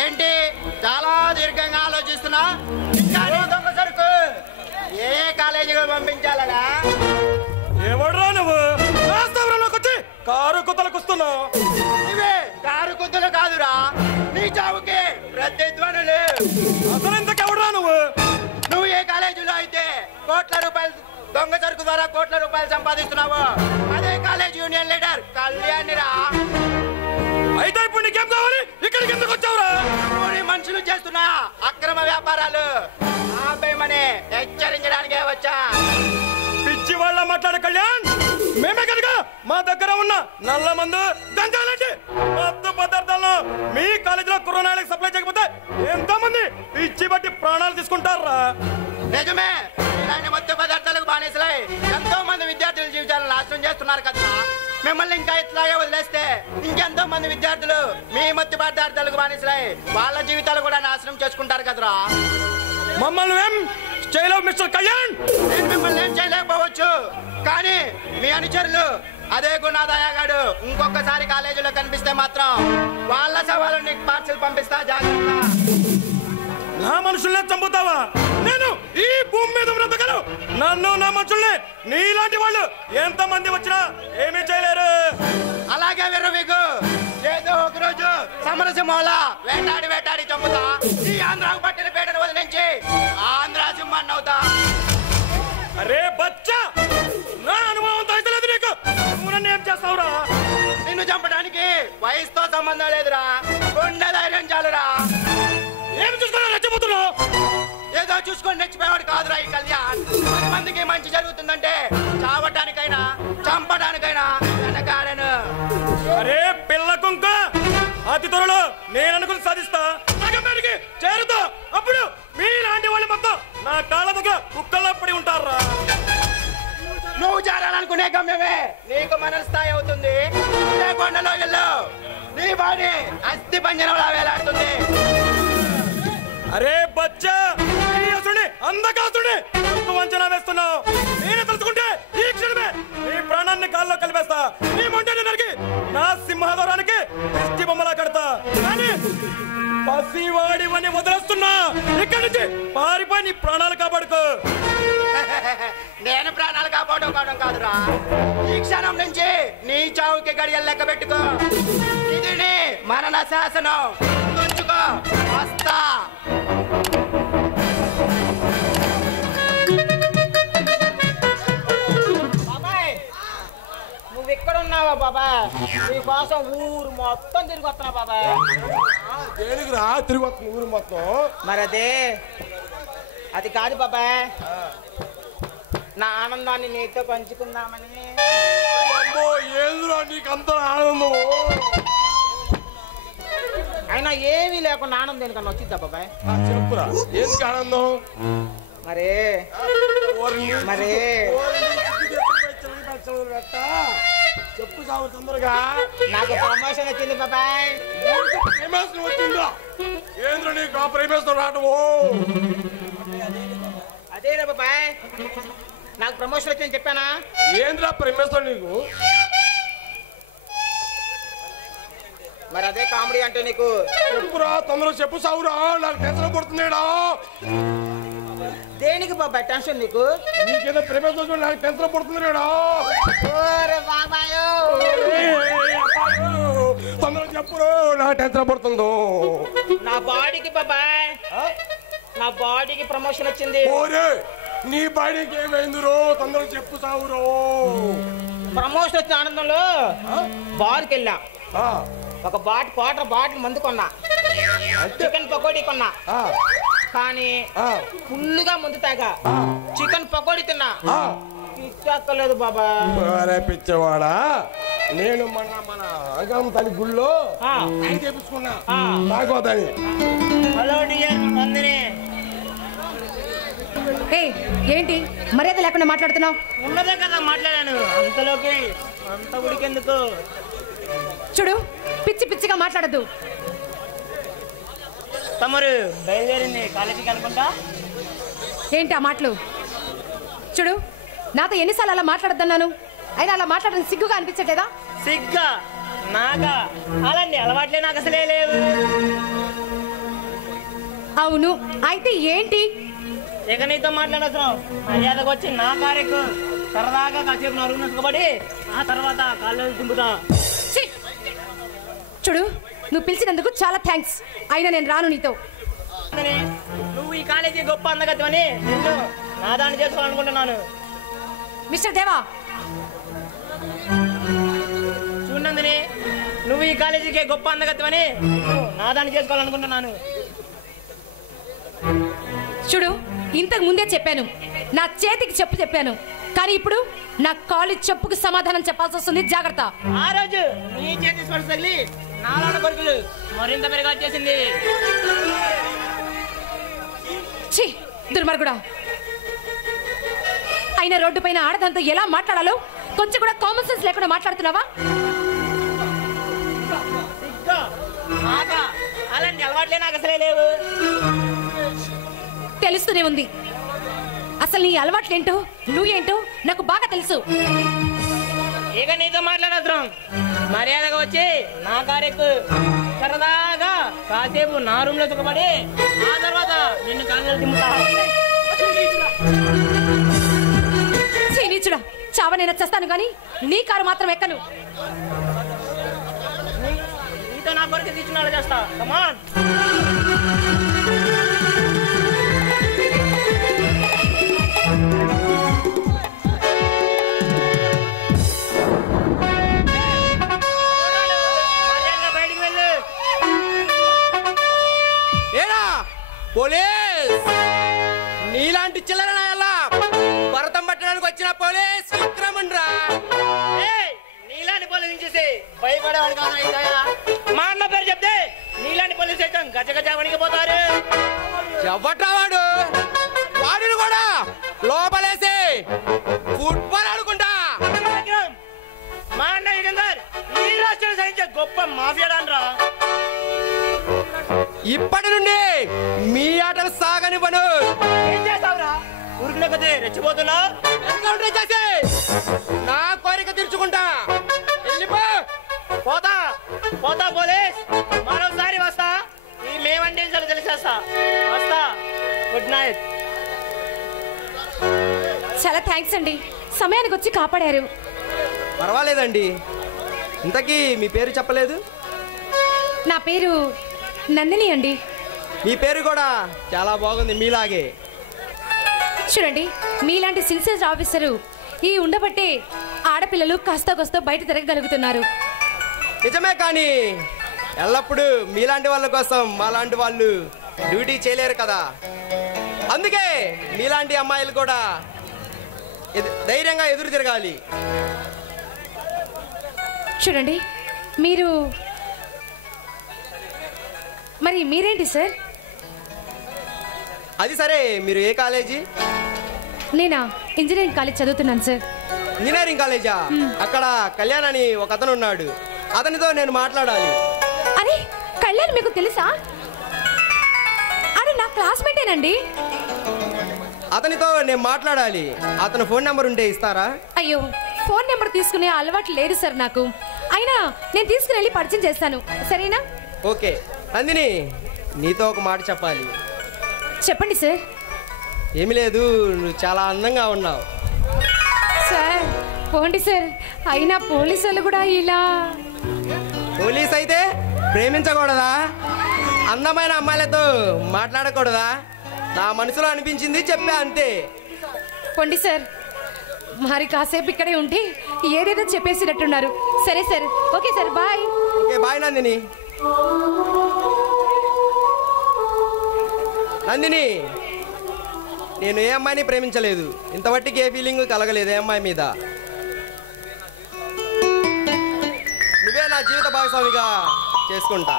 ఏంటి చాలా దీర్ఘంగా ఆలోచిస్తున్నా? ఇంకా దొంగ సరుకు ఏ కాలేజీలో పంపించాలరా? ఎవడ్రా నువ్వు? వచ్చి కారు కుత్తలకు వస్తున్నావు. ఇవే కారు కుత్తలు కాదురా, నీ చావుకి ప్రతిధ్వనులు. అసలు ఇంతకెవడ్రా నువ్వు? నువ్వు ఏ కాలేజీలో అయితే కోట్ల రూపాయలు దొంగ సరుకు ద్వారా కోట్ల రూపాయలు సంపాదిస్తున్నావు, అదే కాలేజ్ యూనియన్ లీడర్ కళ్యాణ్ రా. అయితే ఇప్పుడు నీకేం కావాలి? ఇక్కడికి ఎందుకు వచ్చావురా? మనుషులు చేస్తున్నా అక్రమ వ్యాపారాలు ఆపేయమని హెచ్చరించడానికే వచ్చా. పిచ్చి వాళ్ళ మాట్లాడే కళ్యాణ్, మేమే కనుక మా దగ్గర ఉన్న నల్ల మందు గంజా లాంటి మత్తు పదార్థాలను మీ కాలేజీలో కరోనాలకు సప్లై చేయకపోతే ఎంతో మంది పిచ్చి బట్టి ప్రాణాలు తీసుకుంటారా? నిజమే, ఇలాంటి మత్తు పదార్థాలకు బానిసలై ఎంతో మంది విద్యార్థుల జీవితాలను నాశనం చేస్తున్నారు కదా. మిమ్మల్ని ఇంకా ఇట్లాగే వదిలేస్తే ఇంకెంతో మంది విద్యార్థులు మీ మత్తు పదార్థాలకు బానిసలై వాళ్ళ జీవితాలు కూడా నాశనం చేసుకుంటారు కదరా. మమ్మల్ని ఏం చేయలేవు మిస్టర్ కళ్యాణ్. నేను మిమ్మల్ని ఏం చేయలేకపోవచ్చు, కానీ మీ అనుచరులు అదే గుణాదయాగాడు ఇంకొకసారి కాలేజీలో కనిపిస్తే మాత్రం వాళ్ళ సవాలు నీకు పార్సల్ పంపిస్తా, జాగ్రత్త. నా మనుషుల్ని చంపుతావా? నేను ఈ భూమి మీద బ్రతకను. నన్ను నా మనుషుల్ని నీలాంటి వాళ్ళు ఎంత మంది వచ్చినా ఏమీ చేయలేరు. అలాగే విర్రవీగు, ఏదో ఒక రోజు సమరసింహంలా వేటాడి వేటాడి చంపుతా. ఈ ఆంధ్రాకు పట్టిన పేటను వదిలించి ఆంధ్ర సింహాన్ని అవుతా. అరే బచ్చా, నా అనుభవంతో అయితే లేదు నీకు. నువ్వు నన్ను ఏం చేస్తావురా? నిన్ను చంపడానికి వయసుతో సంబంధం లేదురా, గుండె ధైర్యం చాలురా. ఏం చూసుకున్నా రెచ్చిపోతున్నావు? ఏదో చూసుకొని నెచ్చిపోయేవాడు కాదురా ఈ కళ్యాణ్. 10 మందికి మంచి జరుగుతుందంటే చావటానికైనా చంపడానికైనా వెనకాడను. అరే పిల్ల కుంక, అతి త్వరలో నేను అనుకుని సాధిస్తా. సగంకి చేరుతా. అప్పుడు మీలాంటి వాళ్ళు మొత్తం నా కాళ్ళ దగ్గర కుక్కల్లో పడి ఉంటారా? నువ్వు చేరాలనుకునే గమ్యమే నీకు మనస్థాయి అవుతుంది. కొండలో ఇల్లు నీ బాడీ అస్థి పంజరంలా వేలాడుతుంది. అరే బచ్చా, అందకాసుని వంచనా వేస్తున్నావు. నేను తెలుసుకుంటే ఈ క్షణమే నీ ప్రాణాన్ని కాల్లో కలిపేస్తా. నీ మొండని నరికి నా సింహాదరానికి దిష్టి బొమ్మలా కడతా. కానీ పసివాడివని వదిలేస్తున్నా. ఇక్కడి నుంచి పారిపోయి నీ ప్రాణాలు కాపాడుకో. నేను ప్రాణాలు కాపాడుకోవడం కాదురా, ఈ క్షణం నుంచి నీ చావుకి గడియలు లెక్క పెట్టుకో. ఇది నీ మరణ శాసనం. ఉంచుకో, వస్తా. ఎక్కడ ఉన్నావా బాబా? నీకోసం ఊరు మొత్తం తిరిగి వస్తున్నా బాబా. దేనికి రా తిరిగి వస్తున్నా ఊరు మొత్తం? మరి అది కాదు బాబా, నా ఆనందాన్ని నీతో పంచుకుందామని. ఏంద్రా నీకు అంత ఆనందం? అయినా ఏమీ లేకుండా ఆనందం దేనికన్నా వచ్చిద్దా బాబాయ్? చెప్పురా, ఎందుకు ఆనందం? మరే చెప్పు సాగు తొందరగా. నాకు ప్రమోషన్ వచ్చింది బాబాయ్. ప్రమోషన్ వచ్చిందా? ఏంద్ర నీకు ప్రమోషన్ రావటము? అదేనా బాబాయ్, నాకు ప్రమోషన్ వచ్చిందని చెప్పానా? ఏంద్రా ప్రమోషన్ నీకు? మరి అదే కామెడీ అంటే నీకు. చెప్పురా తొందరగా చెప్పు సాగురా, నాకు టెన్షన్ పడుతున్నాడా? దేనికి బాబాయ్ టెన్షన్ నీకు? నీకేదో ప్రమోషన్ నాకు టెన్షన్ పడుతున్నాడా? తొందరగా చెప్పురు, నాకు టెన్షన్ పడుతుందో. నా బాడీకి బాబాయ్, నా బాడీకి ప్రమోషన్ వచ్చింది. నీ బాడీకి ఏమైందిరో? తొందరగా చెప్పు సాగురు. ప్రమోషన్ వచ్చిన ఆనందంలో బార్కి వెళ్ళా. ఒక క్వార్టర్ బాటిల్ మందు కొన్నా, చికెన్ పకోడీ కొన్నా. కానీ ఫుల్గా ముందు తాగా చికెన్ పకోడీ తిన్నా. ఇచ్చేక్కలేదు బాబా. పిచ్చవాడా, నేను మన అంగం తల్లి గుళ్ళో చేపించుకున్నా తాగోదని. హలో డియర్ మందిని. ఏంటి మర్యాద లేకుండా మాట్లాడుతున్నావు? ఉన్నదే కదా మాట్లాడాను, అంతలోకి అంత ఉడికెందుకు? చూడు, పిచ్చి పిచ్చిగా మాట్లాడద్దు. తమరు బయలుదేరింది కాలేజీకి అనుకుంటా. ఏంటి ఆ మాటలు? చూడు, నాతో ఎన్నిసార్లు అలా మాట్లాడద్దన్నాను, అయినా అలా మాట్లాడడం సిగ్గుగా అనిపించట్లేదా? సిగ్గా? నాకా అలాంటి అలవాట్లే నాకు అసలే లేవు. అవును, అయితే ఏంటి? ఇక నీతో మాట్లాడచ్చు. మర్యాదకు వచ్చి నా కారెక్కు. సరదాగా కాసేపు నరుగు నసుకబడి ఆ తర్వాత కాళ్ళు దింపుతా. ఛీ! చూడు, నువ్వు పిలిచినందుకు చాలా థ్యాంక్స్. అయినా నేను రాను నీతో. నువ్వు ఈ కాలేజీ గొప్ప అందగత్తమని నిన్ను నా దాన్ని చేసుకోవాలనుకుంటున్నాను. మిస్టర్ దేవా, చూడండి, నువ్వు ఈ కాలేజీకి గొప్ప అందగత్తమని నా దాన్ని చేసుకోవాలనుకుంటున్నాను. చూడు, ఇంతకు ముందే చెప్పాను, నా చేతికి చెప్పాను. కానీ ఇప్పుడు నా కాలేజ్ చెప్పుకు సమాధానం చెప్పాల్సి వస్తుంది. జాగ్రత్త. ఆ రోజు నీ చేతి స్పర్శ తగిలి నాలోన కొడుకులు మరింత మెరుగా చేసింది. ఛీ, దుర్మార్గుడా. అయినా రోడ్డు పైన ఆడదంతో ఎలా మాట్లాడాలో కొంచెం కూడా కామన్ సెన్స్ లేకుండా మాట్లాడుతున్నావా? అలాంటి అలవాట్లే నాకు అసలే లేవు. తెలుస్తూనే ఉంది. అసలు నీ అలవాట్లేంటో నువ్వేంటో నాకు బాగా తెలుసు. ఇక నీతో మాట్లాడద్దాం. మర్యాదగా వచ్చి నా కారెక్కు. సరదాగా కాసేపు నా రూమ్ లో సుఖపడి ఆ తర్వాత నిన్ను కాళ్ళు దింపుతా. నీచుడా, చావనైనా చేస్తాను కానీ నీ కారు మాత్రం ఎక్కను. నీతో నా కొరకు తీసుకున్నాడు చేస్తా. కమాన్. పోలీస్, నీలాంటి చిల్లర నాయల్లా భరతం పట్టడానికి వచ్చిన పోలీస్ విక్రమన్ రా. నీలాంటి పోలీసు చేసి భయపడేవాడు కాదు. మా అన్న పేరు చెప్తే నీలాంటి పోలీసు అయితే గజ గజ వణికిపోతారు. ఎవట్రావాడు? వాడిని కూడా లోపలేసి ఫుట్బాల్ ఆడుకుంటా. మా అన్న యుగంధర్ ఈ రాష్ట్రం సహించే గొప్ప మాఫియాడనరా. ఇప్పటి నుండి మీ ఆటలు సాగనివ్వను. ఏం చేస్తావురా? ఊరికి కొద్ది రెచ్చిపోతున్నా. ఎన్కౌంటర్ చేసి నా కోరిక తీర్చుకుంటా. వెళ్ళిపో. పోతా పోతా పోలీస్. మరోసారి వస్తా. ఈ మేమంటే తెలిసేస్తా. వస్తా. Good night. చాలా థ్యాంక్స్ అండి, సమయానికి వచ్చి కాపాడారు. పర్వాలేదండి. ఇంతకీ మీ పేరు చెప్పలేదు? నా పేరు నందిని అండి. మీ పేరు కూడా చాలా బాగుంది, మీలాగే. చూడండి, మీలాంటి సిన్సియర్ ఆఫీసరు ఈ ఉండబట్టే ఆడపిల్లలు కాస్త కోస్త బయట తిరగగలుగుతున్నారు. నిజమే, కానీ ఎల్లప్పుడూ మీలాంటి వాళ్ళ కోసం మాలాంటి వాళ్ళు డ్యూటీ చేయలేరు కదా. అందుకే మీలాంటి అమ్మాయిలు కూడా ధైర్యంగా ఎదురు తిరగాలి. చూడండి, మరి మీరేంటి సార్? అది సరే, మీరు ఏ కాలేజీ? నేనా ఇంజనీరింగ్ కాలేజ్ చదువుతున్నాను సార్. ఇంజనీరింగ్ కాలేజా? అక్కడ కళ్యాణ్ అని ఒక అతను ఉన్నాడు, అతనితో నేను మాట్లాడాలి. అరే, కళ్యాణ్ మీకు తెలుసా? అరే, నా క్లాస్మేటేనండి. అతనితో నేను మాట్లాడాలి. అతను ఫోన్ నెంబర్ ఉంటే ఇస్తారా? అయ్యో, ఫోన్ నెంబర్ తీసుకునే అలవాటు లేదు సార్ నాకు. అయినా నేను తీసుకుని వెళ్ళి పరిచయం చేస్తాను, సరేనా? ఓకే. నందిని, నీతో ఒక మాట చెప్పాలి. చెప్పండి సార్. ఏమి లేదు, నువ్వు చాలా అందంగా ఉన్నావు. సార్ పోండి సార్. అయినా పోలీసులు కూడా ఇలా. పోలీస్ అయితే ప్రేమించకూడదా? అందమైన అమ్మాయిలతో మాట్లాడకూడదా? నా మనసులో అనిపించింది చెప్పా, అంతే. పోండి సార్. మరి కాసేపు ఇక్కడే ఉంటే ఏదేదో చెప్పేసినట్టున్నారు. సరే sir, okay sir, bye. Okay, bye Nandini. Nandini, నేను ఏ అమ్మాయిని ప్రేమించలేదు. ఇంతవట్టికి ఏ ఫీలింగ్ కలగలేదు ఏ అమ్మాయి మీద. నువ్వే నా జీవిత భాగస్వామిగా చేసుకుంటా.